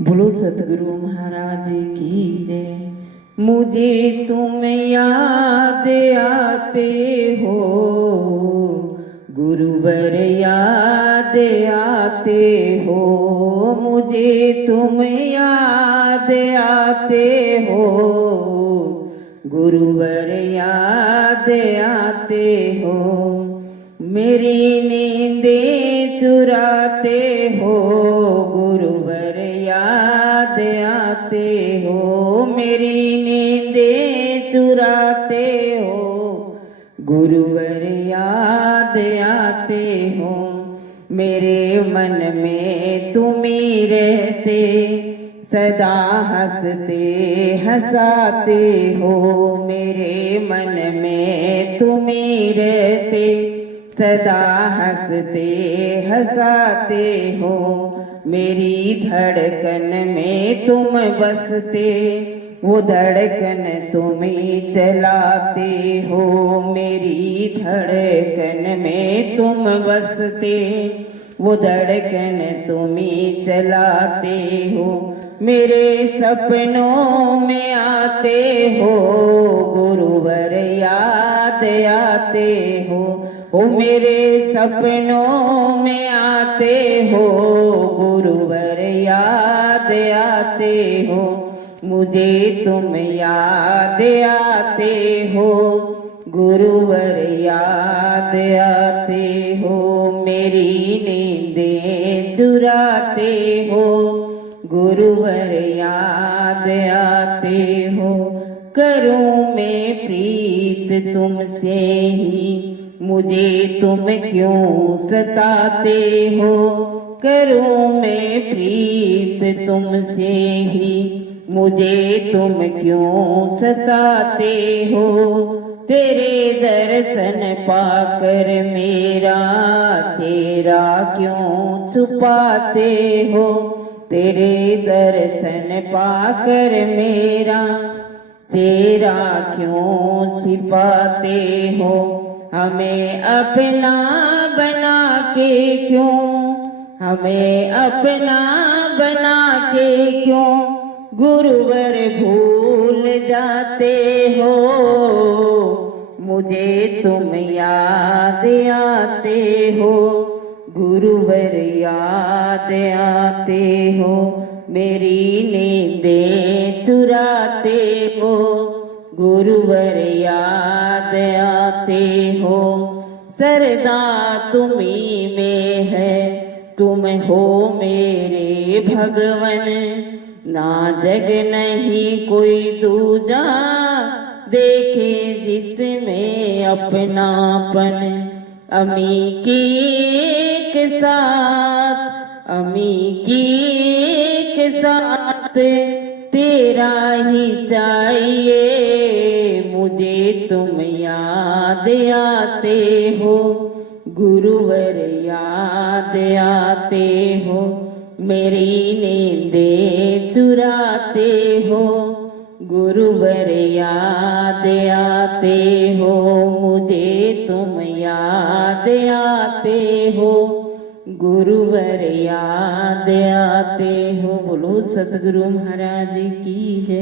बोलो सतगुरु महाराज की जय। मुझे तुम याद आते हो, गुरुवर याद आते हो। मुझे तुम याद आते हो, गुरुवर याद आते हो। मेरी नींदें चुराते हो, गुरुवर याद आते हो। मेरी नींदें चुराते हो, गुरुवर याद आते हो। मेरे मन में तुम ही रहते, सदा हंसते हंसाते हो। मेरे मन में तुम ही रहते, सदा हंसते हंसाते हो। मेरी धड़कन में तुम बसते, वो धड़कन तुम ही चलाते हो। मेरी धड़कन में तुम बसते, वो धड़कन तुम ही चलाते हो। मेरे सपनों में आते हो, गुरुवर याद आते हो। ओ मेरे सपनों में आते हो, गुरुवर याद आते हो। मुझे तुम याद आते हो, गुरुवर याद आते हो। मेरी नींदें चुराते हो, गुरुवर याद आते हो। करूं मैं प्रीत तुमसे ही, मुझे तुम क्यों सताते हो। करूं मैं प्रीत तुमसे ही, मुझे तुम क्यों सताते हो। तेरे दर्शन पाकर मेरा चेहरा क्यों छुपाते हो। तेरे दर्शन पाकर मेरा चेहरा क्यों छिपाते हो। हमें अपना बना के क्यों, हमें अपना बना के क्यों, गुरुवर भूल जाते हो। मुझे तुम याद आते हो, गुरुवर याद आते हो। मेरी नींदें चुराते हो, गुरुवर याद आते हो। सरदा तुम्ही में है, तुम हो मेरे भगवन। ना जग नहीं कोई दूजा, देखे जिसमें अपनापन। अमी की एक साथ, अमी की एक साथ, तेरा ही चाहिए। मुझे तुम याद आते हो, गुरुवर याद आते हो। मेरी नींदें चुराते हो, गुरुवर याद आते हो। मुझे तुम याद आते हो, गुरुवर याद आते हो। बोलो सतगुरु महाराज की जय।